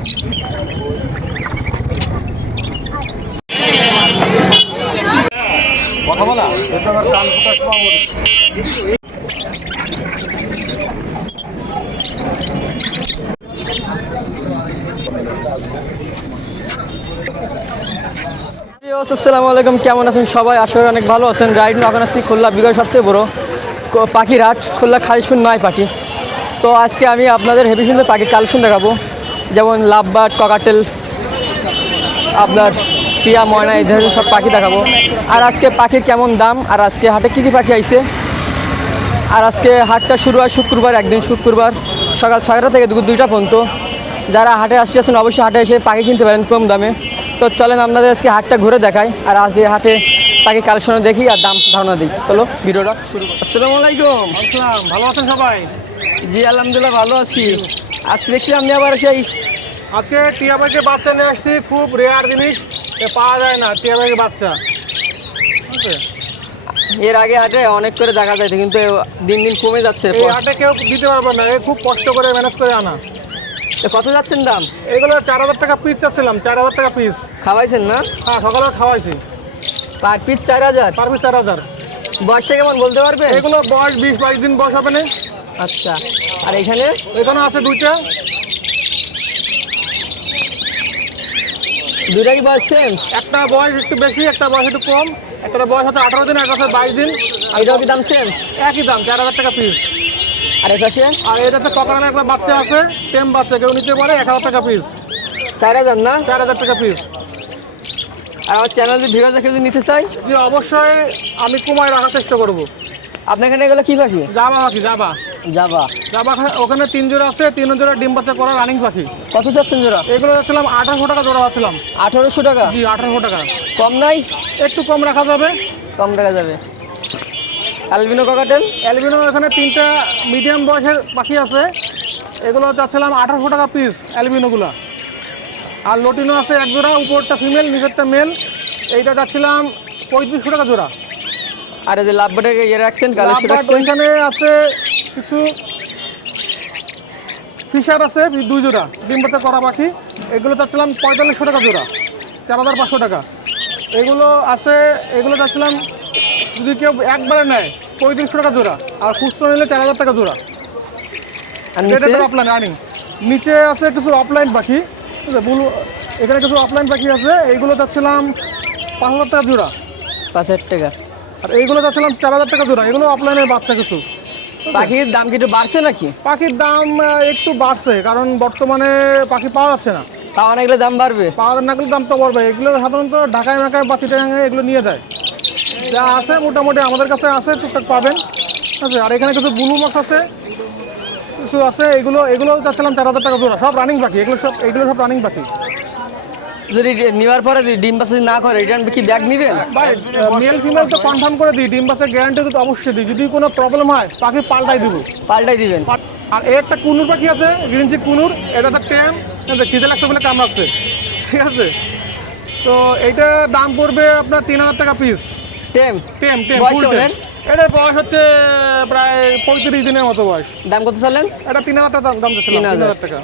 কথা বলা এটা আমার কান ফোটার সময় আসসালামু আলাইকুম, কেমন আছেন সবাই? আশা করি অনেক ভালো আছেন। রাইড এখন আসছি খুলনা বিগড় সবচেয়ে বড় পাখির হাট, খুলনা খালিশপুর নয় পাটি। তো আজকে আমি আপনাদের হেভি সুন্দর পাখির কালেকশন দেখাবো, যেমন লাভবার্ড, ককাটেল, আপনার টিয়া, ময়না, এই ধরনের সব পাখি দেখাবো। আর আজকে পাখির কেমন দাম, আর আজকে হাটে কী কী পাখি আইছে। আর আজকে হাটটা শুরু হয় শুক্রবার, একদিন শুক্রবার সকাল 6টা থেকে দুপুর 2টা পর্যন্ত। যারা হাটে আসতেছেন অবশ্যই হাটে এসে পাখি কিনতে পারেন কম দামে। তো চলেন আপনাদের আজকে হাটটা ঘুরে দেখাই, আর আজ এই হাটে পাখি কালেকশন দেখি আর দাম ধারণা দিই। চলো ভিডিওটা শুরু করি। আসসালামু আলাইকুম। আসসালাম, ভালো আছেন সবাই? জি আলহামদুলিল্লাহ ভালো আছি। আজকে দেখছি আপনি আবার সেই আজকে টিয়া পাখির বাচ্চা নিয়ে আসছি, খুব রেয়ার জিনিস, পাওয়া যায় না টিয়া পাখির বাচ্চা। এর আগে হাটে অনেক করে দেখা যায়, কিন্তু দিন দিন কমে যাচ্ছে। এই হাটে কেউ দিতে পারবে না, খুব কষ্ট করে ম্যানেজ করে আনা। কত যাচ্ছেন দাম? এগুলো 4000 টাকা পিস চাচ্ছিলাম, 4000 টাকা পিস। খাওয়াইছেন না? হ্যাঁ, সকালে খাওয়াইছি। Per piece 4000? Per piece 4000। বয়সটা কেমন বলতে পারবে? এগুলো বয়স 20-22 দিন বয়স হবে না। আচ্ছা, আর এখানে এখানে আছে দুইটা। দুটাই বয়স সেম? একটা বয়স একটু বেশি, একটা বয়স একটু কম। একটা বয়স হচ্ছে 18 দিন, একটা হচ্ছে 22 দিন। এটাও কি দাম সেম? একই দাম, 4000 টাকা পিস। আর এই পাশে? আর এটাতে ককারের একটা বাচ্চা আছে, টেম বাচ্চা, কেউ নিতে পারে 1000 টাকা পিস। 4000 না? 4000 টাকা পিস। আর আমার চ্যানেল যদি ভিডিও দেখে যদি নিতে চাই? জি অবশ্যই, আমি কমায় রাখার চেষ্টা করবো। আপনার এখানে এগুলো কি পাখি? জাবা পাখি, জাবা। জাবা? জাবা ওখানে 3 জোড়া আছে, 3 জোড়া ডিম বাচ্চা করা রানিং পাখি। কত চাচ্ছেন জোড়া? এগুলো যাচ্ছিলাম 1800 টাকা জোড়া পাচ্ছিলাম। 1800 টাকা? জি 1800 টাকা। কম নাই? একটু কম রাখা যাবে। কম টাকা যাবে। Albino cockatiel? অ্যালবিনো এখানে 3টা মিডিয়াম বয়সের পাখি আছে, এগুলো যাচ্ছিলাম 1800 টাকা পিস অ্যালবিনোগুলো। আর লটিনো আছে এক জোড়া, উপরটা ফিমেল, নিচেরটা মেল, এইটা যাচ্ছিলাম 3500 টাকা জোড়া। আর এই যে লাভবার্ডে ইয়ে রাখছেন, কালেকশন রাখছেন? ওইখানে আছে কিছু ফিশার আছে 2 জোড়া ডিম বাচ্চা করা পাখি, এগুলো যাচ্ছিলাম 4500 টাকা জোড়া, 4500 টাকা। এগুলো আছে, এগুলো যাচ্ছিলাম যদি কেউ একবারে নেয় 3500 টাকা জোড়া, আর খুচরো নিলে 4000 টাকা জোড়া। আর নিচে? Offline running. নিচে আছে কিছু অফলাইন পাখি, ঠিক আছে, এখানে কিছু অফলাইন পাখি আছে, এইগুলো যাচ্ছিলাম 5000 টাকা জোড়া। 5000 টাকা? আর এইগুলো যাচ্ছিলাম 4000 টাকা জোড়া, এগুলো অফলাইনের বাচ্চা কিছু। পাখির দাম কি একটু বাড়ছে নাকি? পাখির দাম একটু বাড়ছে, কারণ বর্তমানে পাখি পাওয়া যাচ্ছে না। তা অনেকগুলো দাম বাড়বে? পাওয়া না গেলে দাম তো বাড়বে। এগুলো সাধারণত ঢাকায় মাকায় বা চিটাগাঙে এগুলো নিয়ে যায়, যা আছে মোটামুটি আমাদের কাছে আছে, টুকটাক পাবেন। ঠিক আছে, আর এখানে কিছু ব্লু বক্স আছে, কিছু আছে, এগুলো চাচ্ছিলাম 4000 টাকা জোড়া, সব রানিং পাখি, এগুলো সব রানিং পাখি। যদি নেওয়ার পরে যদি ডিম বাচ্চা না করে রিটার্ন কি ব্যাগ নেবেন? ভাই মেল ফিমেল তো কনফার্ম করে দিই, ডিম বাচ্চার গ্যারান্টি তো অবশ্যই দিই, যদি কোনো প্রবলেম হয় পাখি পাল্টাই দিব। পাল্টাই দিবেন? আর একটা কুনুর পাখি আছে, গ্রিন চিক কুনুর, এটা তো টেম, খিদে লাগছে বলে কামড়াচ্ছে, ঠিক আছে। তো এইটা দাম পড়বে আপনার 3000 টাকা পিস। টেম? টেম বয়স কেমন? এটার বয়স হচ্ছে প্রায় 35 দিনের মতো বয়স। দাম কত চালেন? এটা 3000 টাকা দাম যাচ্ছে, 3000 টাকা।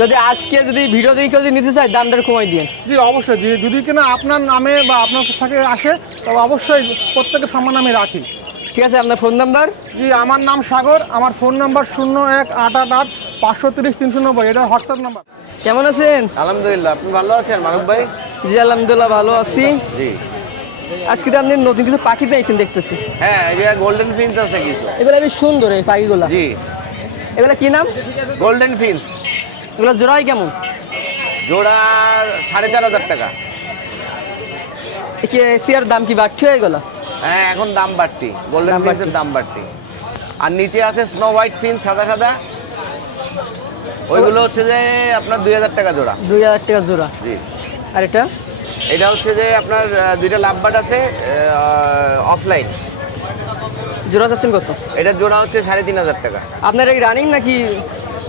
যদি আজকে যদি ভিডিও দেখে যদি নিতে চাই দামটা কমাই দিন। জি অবশ্যই, যদি কিনা আপনার নামে বা আপনার থেকে আসে তবে অবশ্যই প্রত্যেকের সম্মান আমি রাখি। ঠিক আছে, আপনার ফোন নাম্বার? জি আমার নাম সাগর, আমার ফোন নাম্বার 01888 530 390, এটা হোয়াটসঅ্যাপ নাম্বার। কেমন আছেন? আলহামদুলিল্লাহ, আপনি ভালো আছেন মারুফ ভাই? জি আলহামদুলিল্লাহ ভালো আছি। জি। আজকে তো আপনি নতুন কিছু পাখি পেয়েছেন দেখতেছি। হ্যাঁ, এই যে গোল্ডেন ফিন্স আছে কিছু। এগুলো বেশ সুন্দর এই পাখিগুলো। জি, এগুলো কি নাম? গোল্ডেন ফিন্স। এগুলো জোড়াই কেমন? জোড়া 4500 টাকা। এশিয়ার দাম কি বাড়তি হয়ে গেল? হ্যাঁ, এখন দাম বাড়তি, গোল্ডেন দাম ফিন্সের বাড়তি। দাম বাড়তি। আর নিচে আছে স্নো হোয়াইট ফিন্স, সাদা সাদা, ওইগুলো হচ্ছে যে আপনার 2000 টাকা জোড়া। 2000 টাকা জোড়া? জি। আর এটা? এটা হচ্ছে যে আপনার দুইটা লাভবার্ড আছে অফলাইন। জোড়া চাচ্ছেন কত? এটার জোড়া হচ্ছে 3500 টাকা। আপনার এই রানিং নাকি?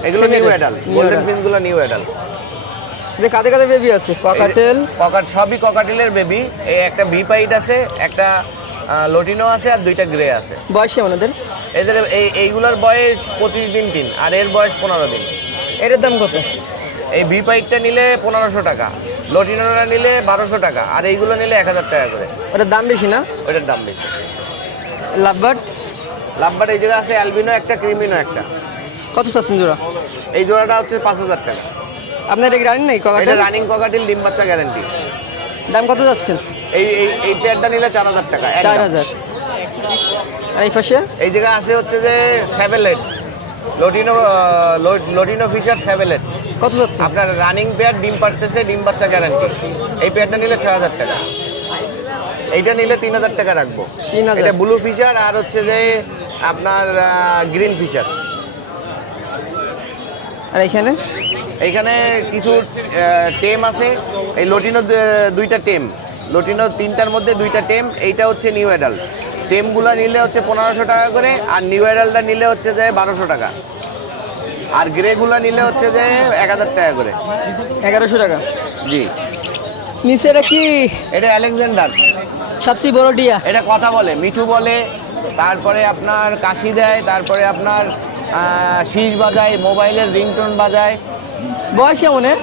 এগুলো নিউ অ্যাডাল, গোল্ডেন ফিন্সগুলো নিউ অ্যাডাল। যে কাদের কাদের বেবি আছে? ককাটেল? সবই ককাটেলের বেবি। এই একটা ভি পাইট আছে, একটা লটিনো আছে, আর দুইটা গ্রে আছে। বয়স কেমন ওদের? এইগুলোর বয়স 25 দিন, আর এর বয়স 15 দিন। এটার দাম কত? এই ভি পাইটটা নিলে 1500 টাকা, লটিনোটা নিলে 1200 টাকা, আর এইগুলো নিলে 1000 টাকা করে। ওটার দাম বেশি না? ওইটার দাম বেশি। লাভবার্ড লাভবার্ড এই জায়গায় আছে অ্যালবিনো একটা, ক্রিমিনো একটা। কত চাচ্ছেন জোড়া? এই জোড়াটা হচ্ছে 5000 টাকা। আপনার এটা রানিং নেই এটা ককাটেল? রানিং ককাটিল, ডিম বাচ্চা গ্যারান্টি। দাম কত যাচ্ছেন? এই এই এই পেয়ারটা নিলে 4000 টাকা একদম। 4000। আর এই পাশে এই জায়গায় আছে হচ্ছে যে স্যাভেলেট, লটিনো ফিশার স্যাভেলেট। কত যাচ্ছে? আপনার রানিং পেয়ার, ডিম পাড়তেছে, ডিম বাচ্চা গ্যারান্টি। এই পেয়ারটা নিলে 6000 টাকা। এইটা নিলে 3000 টাকা রাখবো। 3000। এটা ব্লু ফিশার আর হচ্ছে যে আপনার গ্রিন ফিশার। আর এখানে এইখানে কিছু টেম আছে। এই লটিনো দুইটা টেম, লটিনো 3টার মধ্যে 2টা টেম। এইটা হচ্ছে নিউ অ্যাডাল্ট। টেমগুলো নিলে হচ্ছে 1500 টাকা করে, আর নিউ অ্যাডাল্টটা নিলে হচ্ছে যে 1200 টাকা, আর গ্রেগুলো নিলে হচ্ছে যে 1000 টাকা করে। 1100 টাকা। জি। নিচে এটা কি? এটা আলেকজান্ডার, সবচেয়ে বড় টিয়া। এটা কথা বলে, মিঠু বলে, তারপরে আপনার কাশি দেয়, তারপরে আপনার শীষ বাজায়, মোবাইলের রিংটোন বাজায়। বয়স কেমন এর?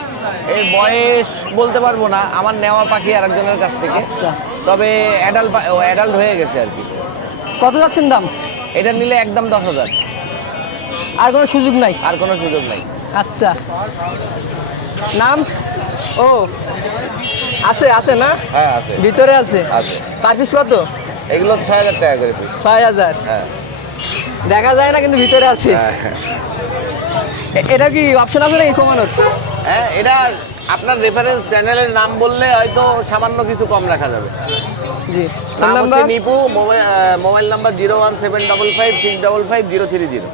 এর বয়স বলতে পারবো না, আমার নেওয়া পাখি আরেকজনের কাছ থেকে। আচ্ছা। তবে অ্যাডাল্ট হয়ে গেছে আর কি। কত যাচ্ছেন দাম? এটা নিলে একদম 10,000, আর কোনো সুযোগ নাই? আর কোনো সুযোগ নাই। আচ্ছা। নাম? ও আছে আছে না? হ্যাঁ আছে, ভিতরে আছে। আছে। পার পিস কত? এগুলো 6000 টাকা করে পিস। 6000। হ্যাঁ দেখা যায় না কিন্তু ভিতরে আছে। হ্যাঁ। এটা কি অপশন আছে নাকি কমানোর? হ্যাঁ, এটা আপনার রেফারেন্স চ্যানেলের নাম বললে হয়তো সামান্য কিছু কম রাখা যাবে। জি। নাম নাম্বার? হচ্ছে নিপু, মোবাইল নাম্বার 017555030।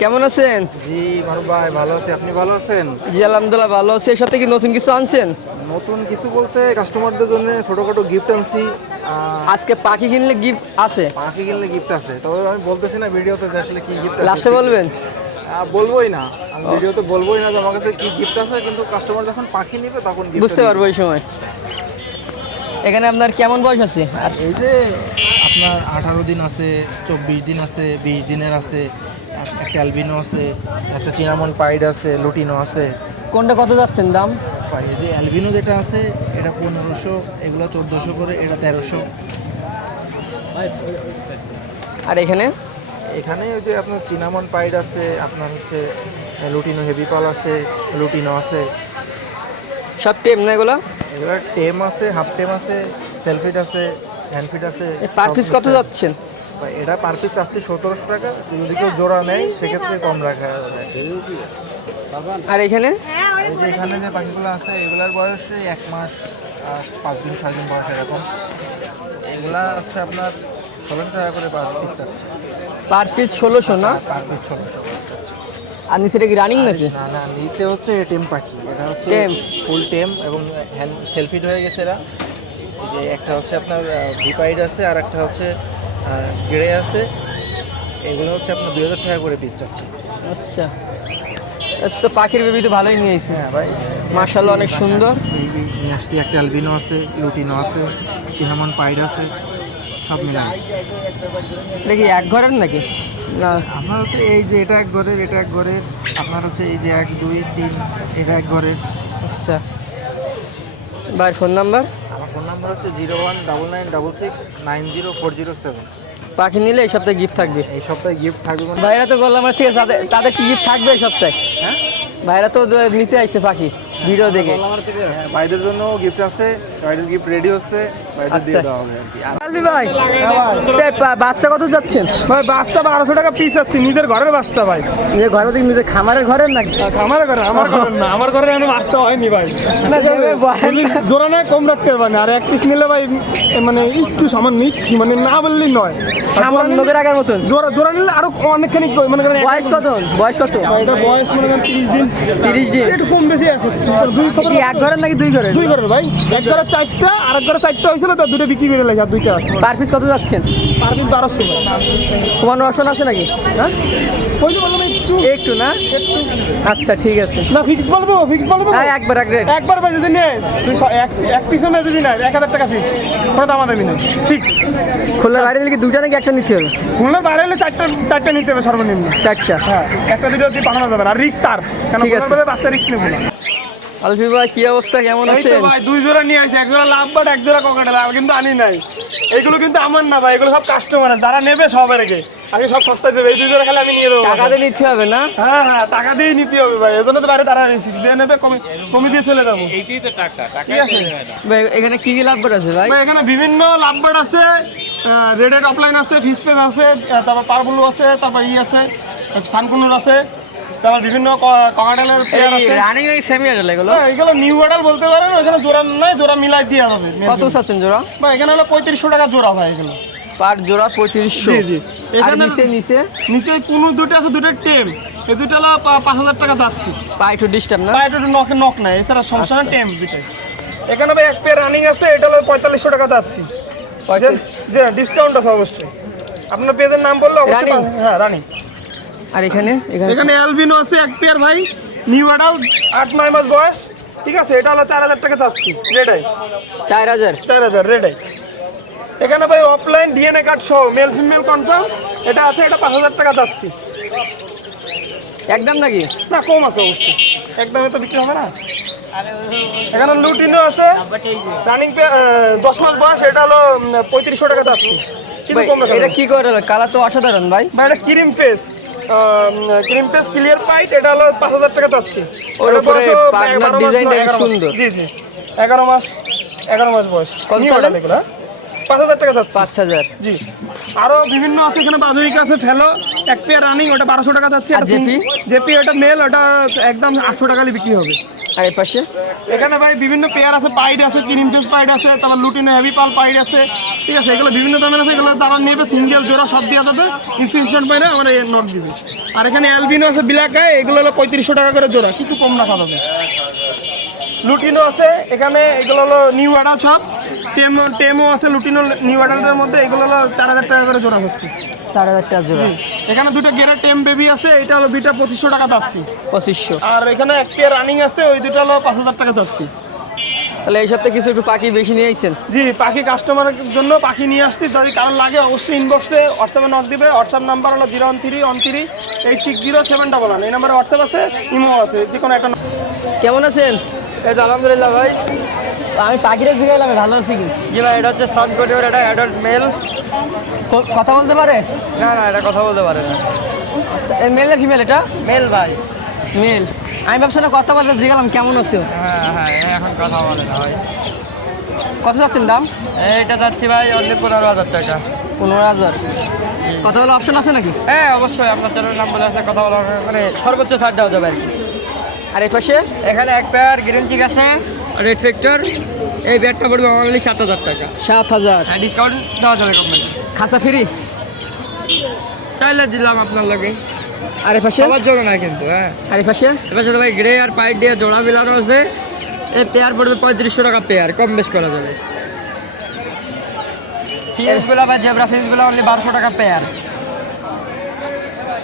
কেমন আছেন? জি মারুফ ভাই, ভালো আছি। আপনি ভালো আছেন? জি আলহামদুলিল্লাহ ভালো আছি। এর সাথে কি নতুন কিছু আনছেন? নতুন কিছু বলতে কাস্টমারদের জন্য ছোটোখাটো গিফট আনছি। আজকে পাখি কিনলে গিফট আছে? পাখি কিনলে গিফট আছে, তবে আমি বলতেছি না ভিডিওতে যে আসলে কি গিফট আছে। লাস্টে বলবেন? বলবোই না, আমি ভিডিওতে বলবোই না যে আমার কাছে কি গিফট আছে, কিন্তু কাস্টমার যখন পাখি নেবে তখন gift টা বুঝতে পারবো এই সময়। এখানে আপনার কেমন বয়স আছে? আর এই যে আপনার 18 দিন আছে, 24 দিন আছে, 20 দিনের আছে, একটা অ্যালবিনো আছে, একটা চিনামন পাইড আছে, লুটিনো আছে। কোনটা কত যাচ্ছেন দাম? এই যে অ্যালবিনো যেটা আছে এটা 1500, এগুলো 1400 করে, এটা 1300। আর এখানে এখানে ওই যে আপনার চিনামন পাইড আছে, আপনার হচ্ছে লুটিনো হেভি পাল আছে, লুটিনো আছে। সব টেম না এগুলো? এগুলো টেম আছে, হাফ টেম আছে, সেলফিট আছে, হ্যান্ডফিট আছে। পার সব পিস mix কত আছে। যাচ্ছেন? এটা পার পিস চাচ্ছি 1700 টাকা। যদি কেউ জোড়া নেয় সেক্ষেত্রে কম রাখা যাবে। আর এখানে এই যে এখানে যে পাখিগুলো আছে এগুলার বয়স 1 মাস 5 দিন 6 দিন বয়স এরকম। এগুলা হচ্ছে আপনার 1600 টাকা করে পার পিস চাচ্ছে। পার পিস 1600 না? পার পিস 1600 করে চাচ্ছে। আর নিচেটা কি রানিং নাকি? না না, নিচে হচ্ছে টেম পাখি। এটা হচ্ছে টেম। ফুল টেম এবং হ্যান্ড সেলফিট হয়ে গেছে এরা। এই যে একটা হচ্ছে আপনার ভিপাইড আছে, আর একটা হচ্ছে গ্রে আছে। এগুলো হচ্ছে আপনার 2000 টাকা করে পিস চাচ্ছে। আচ্ছা। আচ্ছা, তো পাখির বেবি তো ভালোই নিয়েছে। হ্যাঁ ভাই, মাশাআল্লাহ, অনেক সুন্দর। বেবি নিয়ে আসছি। একটা অ্যালবিনো আছে, লুটিনো আছে, চিনামন পাইড আছে, সব মিলাই। এটা কি এক ঘরের নাকি? না। আপনার হচ্ছে এই যে এটা এক ঘরের, এটা এক ঘরের। আপনার হচ্ছে এই যে 1 2 3, এটা এক ঘরের। আচ্ছা। ভাইয়ের ফোন নাম্বার? আমার ফোন নাম্বার হচ্ছে 019966904007। পাখি নিলে এই সপ্তাহে গিফট থাকবে। এই সপ্তাহে গিফট থাকবে মানে? ভাইরা তো বললাম ঠিক আছে, তাদের কি গিফট থাকবে এই সপ্তাহে? হ্যাঁ, ভাইরা তো নিতে আইছে পাখি ভিডিও দেখে। হ্যাঁ, ভাইদের জন্য গিফট আছে, ভাইদের গিফট রেডি হচ্ছে, ভাইদের দিয়ে আচ্ছা। দেওয়া হবে আর কি। আর আলবি ভাই, বাচ্চা কত যাচ্ছেন? ভাই বাচ্চা 1200 টাকা পিস আছে, নিজের ঘরের বাচ্চা ভাই। নিজের ঘরে থেকে নিজের খামারের ঘরের নাকি? আমার ঘরে, আমার ঘরের না, আমার ঘরে আমি বাচ্চা হয়নি ভাই। না, যদি জোড়া নেয় কম রাখতে পারবেন, আর এক পিস নিলে ভাই মানে একটু সামান্য, একটু মানে না বললেই নয়। সামান্য লোকের আগার মতন। জোড়া নিলে আরো অনেকখানি মনে করেন বয়স কত? বয়স কত? এটা বয়স মনে করেন 30 দিন, 30 দিন। একটু কম বেশি আছে। দুই খবর কি এক ঘরের নাকি দুই ঘরের? দুই ঘরের ভাই, এক ঘরে 4টা আর এক ঘরে 4টা হয়েছিল তো, দুটো বিক্রি করে লাগে আর 2টা আছে। পার পিস কত যাচ্ছেন? আর কিন্তু 1200 কমানোর অপশন আছে নাকি? হ্যাঁ ওই যে বললাম একটু একটু না, আচ্ছা ঠিক আছে। না, ফিক্স বলে দেবো, ফিক্স বলে দেবো। হ্যাঁ একবার এক রেট। একবার ভাই যদি নেয় এক পিছনে যদি নেয় 1000 টাকা ফিক্স, কোনো দাম দামি নেই, ফিক্স। খুলনা বাইরে দিলে কি দুইটা নাকি একটা নিতে হবে? খুলনা বাইরে হলে 4টা নিতে হবে সর্বনিম্ন। 4টা। হ্যাঁ, একটা দুটো দিয়ে পাঠানো যাবে না, আর রিক্স তার, কেন ঠিক আছে। খুলনা বাচ্চা রিক্স নেবো না। আলফি ভাই কি অবস্থা, কেমন এই তো আছেন? ভাই 2 জোড়া নিয়ে আসি, এক জোড়া লাভ বাট, এক জোড়া ককাটেল, আমি কিন্তু আনি নাই। এগুলো কিন্তু আমার না ভাই, এগুলো সব কাস্টমারের, যারা নেবে সবার আগে আগে সব সস্তায় দেবে। এই 2 জোড়া খালি আমি নিয়ে দেবো। টাকা দিয়ে নিতে হবে না? হ্যাঁ হ্যাঁ, টাকা দিয়েই নিতে হবে ভাই, এজন্য তো বাইরে তারা রিসিভ দিয়ে নেবে, কমি দিয়ে চলে যাবো। এইটাই তো টাকা, ঠিক আছে ভাই এখানে কি কি লাভ আছে ভাই? ভাই। এখানে বিভিন্ন লাভ বাট আছে, রেডেড অফলাইন আছে, ফিস পেজ আছে, তারপর পারবুলু আছে, তারপর আছে সানকুনুর আছে, তারপর বিভিন্ন ককাটেলের পেয়ার আছে। রানিং নাকি সেমি আডাল এগুলো? হ্যাঁ, এগুলো নিউ মডেল বলতে পারেন, এখানে জোড়া নাই, জোড়া মিলাই দিয়ে যাবে। কত চাচ্ছেন জোড়া? ভাই এখানে হলো 3500 টাকা জোড়া ভাই এগুলো। পার জোড়া 3500? জি জি। আর এখানে নিচে নিচে নিচে কোনো দুটো আছে, দুটো টেম, এই দুটো হলো 5000 টাকা যাচ্ছি। পা একটু ডিস্টার্ব না? বা এটা নক নাই, এছাড়া সমস্যা না, টেম দুটোই। এখানে ভাই এক পেয়ার রানিং আছে, এটা হলো 4500 টাকা যাচ্ছি। যে ডিসকাউন্ট আছে অবশ্যই, আপনার পেজের নাম বললে অবশ্যই Running? হ্যাঁ রানিং। আর এখানে এখানে অ্যালবিনো আছে এক পেয়ার ভাই, নিউ অ্যাডাল্ট, 8-9 মাস বয়স, ঠিক আছে, এটা হলো 4000 টাকা যাচ্ছি, রেডাই 4000? 4000 রেডাই। এখানে ভাই অফলাইন ডিএনএ কার্ড সহ মেল ফিমেল কনফার্ম এটা আছে, এটা 5000 টাকা যাচ্ছি। একদম নাকি? না, কম আছে অবশ্যই, একদমে তো বিক্রি হবে না। এখানে লুটিনো আছে রানিং 10 মাস বয়স, এটা হলো 3500 টাকা যাচ্ছি, কিছু ভাই, কম রাখা এটা যাবে। কি করে? কালার তো অসাধারণ ভাই। ভাই এটা ক্রিম ফেস ক্লিয়ার পাইট, এটা হলো 5000 টাকা যাচ্ছি। ওর এটা উপরে বয়সও পাগনার 11 মাস, ডিজাইনটা 11 মাস। সুন্দর। জি জি, 11 মাস বয়স। কত New সালে? model এগুলো, হ্যাঁ? 5000 টাকা যাচ্ছে। 5000? জি। আরো বিভিন্ন আছে এখানে, বাদুরিকা আছে, ফেলো এক পেয়ার রানিং, ওটা 1200 টাকা যাচ্ছে। আর জেপি? জেপি ওটা মেল, ওটা একদম 800 টাকা বিক্রি হবে। আর এই পাশে এখানে ভাই বিভিন্ন পেয়ার আছে, পাইড আছে, ক্রিম ফেস পাইড আছে, তারপর লুটিনো হেভি পাল পাইড আছে, ঠিক আছে, এগুলো বিভিন্ন দামের আছে। এগুলো যারা নেবে সিঙ্গেল জোড়া সব দেওয়া যাবে, ইনস্টিটিউশন পাই না আমরা নট দিবে। আর এখানে অ্যালবিনো আছে ব্ল্যাক আই, এগুলো হলো 3500 টাকা করে জোড়া, কিছু কম রাখা যাবে। লুটিনো আছে এখানে, এগুলো হলো নিউ অ্যাডাল্ট সব, টেমও আছে লুটিনো নিউ অ্যাডাল্টের মধ্যে, এগুলো হলো 4000 টাকা করে জোড়া হচ্ছে। 4000 টাকা জোড়া? এখানে দুটো গেরা টেম বেবি আছে, এটা হলো দুইটা 2500 টাকা যাচ্ছি। 2500? আর এখানে এক পেয়ার রানিং আছে, ওই দুটো হলো 5000 টাকা যাচ্ছি। তাহলে এই সপ্তাহে কিছু একটু পাখি বেশি নিয়ে আইছেন? জি, পাখি কাস্টমারের জন্য পাখি নিয়ে আসছি, যদি কারণ লাগে অবশ্যই ইনবক্সে হোয়াটসঅ্যাপে নক দিবে। হোয়াটসঅ্যাপ নাম্বার হলো 01313860711, এই নাম্বারে হোয়াটসঅ্যাপ আছে, ইমো আছে, যে কোনো একটা। কেমন আছেন? এই তো আলহামদুলিল্লাহ ভাই। আমি পাখিটা জিগাইলাম, ভালো আছি কি? জি ভাই, এটা হচ্ছে সাউথ কোরিয়ার, এটা অ্যাডাল্ট মেল। কথা বলতে পারে? না না, এটা কথা বলতে পারে না। আচ্ছা, মেল না ফিমেল এটা? মেল ভাই। মেল। আমি ভাবছিলাম কথা বলতে জিগালাম কেমন আছো। হ্যাঁ হ্যাঁ, এখন কথা বলে না ভাই। কত যাচ্ছেন দাম? এইটা যাচ্ছি ভাই অনলি 15,000 টাকা। 15,000? কথা বলার অপশন আছে নাকি? হ্যাঁ অবশ্যই, আপনার চ্যানেল নাম বলে আসলে কথা বলা হবে, মানে সর্বোচ্চ ছাড় দেওয়া যাবে আর কি। আর এই পাশে এখানে এক পেয়ার গ্রিন চিক আছে, রেড ফ্যাক্টর, এই ব্যাটটা পড়বে অনলি 7000 টাকা। 7000? হ্যাঁ, ডিসকাউন্ট দেওয়া যাবে কোম্পানি। খাসা ফ্রি? চাইলে দিলাম আপনার লগে, আর এই পাশে? সবার জন্য না কিন্তু। হ্যাঁ, আর এই পাশে? এবার সাথে ভাই গ্রে আর পাইট দিয়ে জোড়া মিলানো আছে, এই পেয়ার পড়বে 3500 টাকা পেয়ার, কম বেশ করা যাবে। ফিন্সগুলো বা জেব্রা ফিন্সগুলো অনলি 1200 টাকা পেয়ার,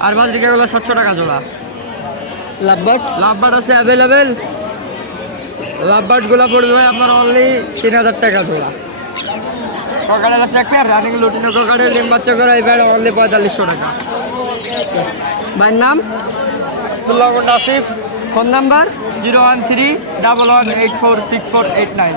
আর বাজরিকাগুলো 700 টাকা জোড়া। লাভবার্ড? লাভবার্ড আছে অ্যাভেলেবেল, লাভবার্ডগুলো পড়বে ভাই আপনার অনলি 3000 টাকা জোড়া। ককাটেল আছে এক পেয়ার রানিং, লুটিনো ককাটেল, ডিম বাচ্চা করা, এই পেয়ার অনলি 4500 টাকা। ভাইয়ের নাম? আব্দুল্লাহ আসিফ। Phone number? 01311846489।